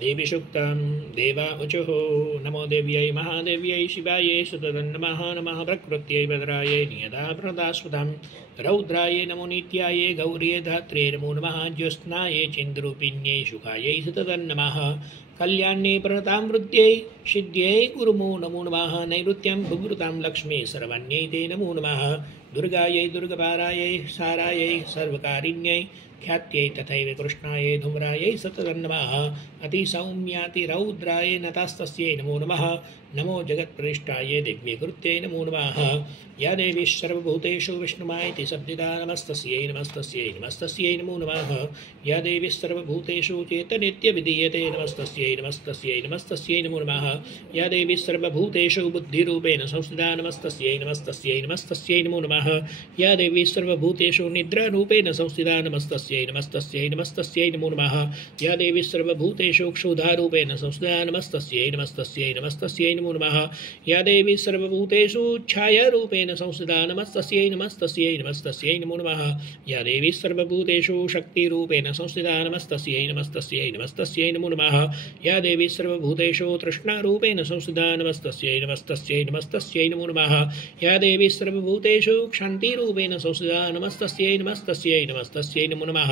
देवी सूक्तं देवा ऊचुः नमो देव्यै महादेव्यै शिवायै सुतदन्नमः नमः प्रकृत्यै भद्रायै नियता प्रदास्वतां रौद्रायै नमो नित्यायै गौर्यै धात्रे नमो नमः ज्योत्स्नायै चन्द्रूपिण्यै शुकायै सुतदन्नमः कल्याण्यै प्रणतामृत्यै सिद्ध्यै गुरुमो नमो नमः नैऋत्यं भुभृतां लक्ष्मी सर्वण्यै ते नमो नमः दुर्गायै दुर्गपारायै सारायै सर्वकारिण्यै ख्यात्यै तथैव कृष्णायै धूम्रायै सततन्नमः अतिसौम्यातिरौद्रायै नतास्तस्यै नमो नमः नमो जगत्प्रतिष्ठायै दिव्यकृत्यै नमो नमः या देवी सर्वभूतेषु विष्णुमायति शब्दिता नमस्तस्यै नमस्तस्यै नमस्तस्यै नमो नमः या देवी सर्वभूतेषु चेतनित्यविधीयते नमस्तस्यै नमस्तस्यै नमस्तस्यै नमो नमः या देवी सर्वभूतेषु बुद्धिरूपेण संस्थिता नमस्तस्यै नमस्तस्यै नमस्तस्यै नमो नमः या देवी सर्वभूतेषु निद्रारूपेण संस्थिता नमस्तस्यै नमस्तस्यै नमस्तस्यै नमो नमः या देवी सर्वभूतेषु क्षुधारूपेण संस्थिता नमस्तस्यै नमस्तस्यै नमस्तस्यै नमो नमः या देवी सर्वभूतेषु छायारूपेण संस्थिता नमस्तस्यै नमस्तस्यै नमस्तस्यै नमो नमः या देवी सर्वभूतेषु शक्तिरूपेण संस्थिता नमस्तस्यै नमस्तस्यै नमस्तस्यै नमो नमः या देवी सर्वभूतेषु तृष्णारूपेण संस्थिता नमस्तस्यै नमस्तस्यै नमस्तस्यै नमो नमः या देवी सर्वभूतेषु क्षान्तिरूपेण संस्थिता नमस्तस्यै नमस्तस्यै नमस्तस्यै नमो नमः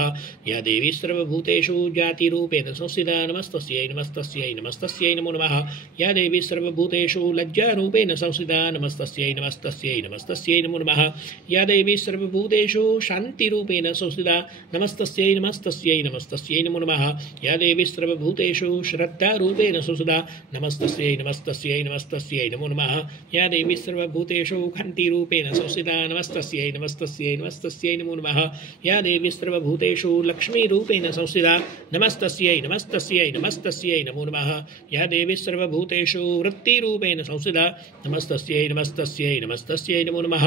या देवी सर्वभूतेषु जातिरूपेण संस्थिता नमस्तस्यै नमस्तस्यै नमस्तस्यै नमो नमः या देवी सर्वभूतेषु लज्जारूपेण संस्थिता नमस्तस्यै नमस्तस्यै नमस्तस्यै नमो नमः या देवी सर्वभूतेषु शान्तिरूपेण संस्थिता नमस्तस्यै नमस्तस्यै नमस्तस्यै नमो नमः या देवी सर्वभूतेषु श्रद्धारूपेण संस्थिता नमस्तस्यै नमस्तस्यै नमस्तस्यै नमो नमः या देवी सर्वभूतेषु कान्तिरूपेण संस्थिता नमस्तस्यै नमस्तस्यै नमस्तस्यै नमो नमः या देवी सर्वभूतेषु लक्ष्मीरूपेण संस्थिता नमस्तस्यै नमस्तस्यै नमस्तस्यै नमो नमः या देवी सर्वभूतेषु वृत्तिरूपेण संस्थिता नमस्तस्यै नमस्तस्यै नमस्तस्यै नमो नमः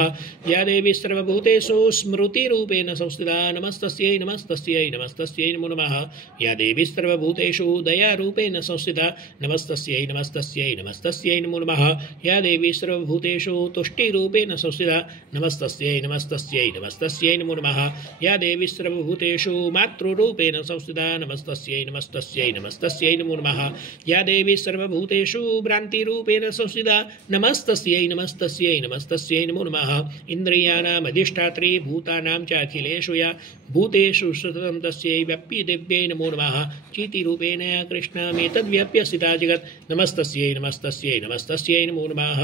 या देवी सर्वभूतेषु स्मृतिरूपेण संस्थिता नमस्तस्यै नमस्तस्यै नमस्तस्यै नमो नमः या देवी सर्वभूतेषु दयारूपेण संस्थिता नमस्तस्यै नमस्तस्यै नमस्तस्यै नमो नमः या देवी सर्वभूतेषु तुष्टिरूपेण संस्थिता नमस्तस्यै नमस्तस्यै नमस्तस्यै नमो नमः या देवी सर्वभूतेषु मातृरूपेण संस्थिता नमस्तस्यै नमस्तस्यै नमस्तस्यै नमो नमः या देवी सर्वभूतेषु भ्रान्तिरूपेण संस्थिता नमस्तस्यै नमस्तस्यै नमस्तस्यै नमो नमः इन्द्रियाणाम् अधिष्ठात्री भूतानां च अखिलेषु या भूतेषु सततं तस्यै व्याप्य दिव्यै नमो नमः चीतिरूपेण या कृष्णमेतद्व्याप्य स्थिता जगत् नमस्तस्यै नमस्तस्यै नमस्तस्यै नमो नमः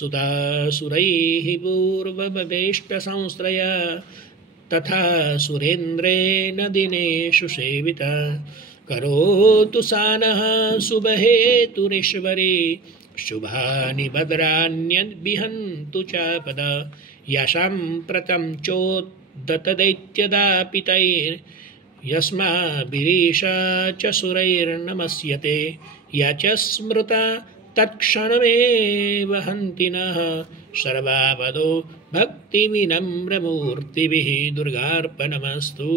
सुतासुरैः पूर्वभवेष्टसंश्रया तथा सुरेन्द्रेण दिनेषु सेविता करोतु सानः शुभहेतुरीश्वरी शुभानि भद्राण्यद्विहन्तु चापदा यशां प्रतं चोद्धतदैत्यदापितैर्यस्माभिरीशा च सुरैर्नमस्यते या च स्मृता तत्क्षणमेव हन्ति नः सर्वापदो भक्तिविनम्रमूर्तिभिः दुर्गार्पणमस्तु।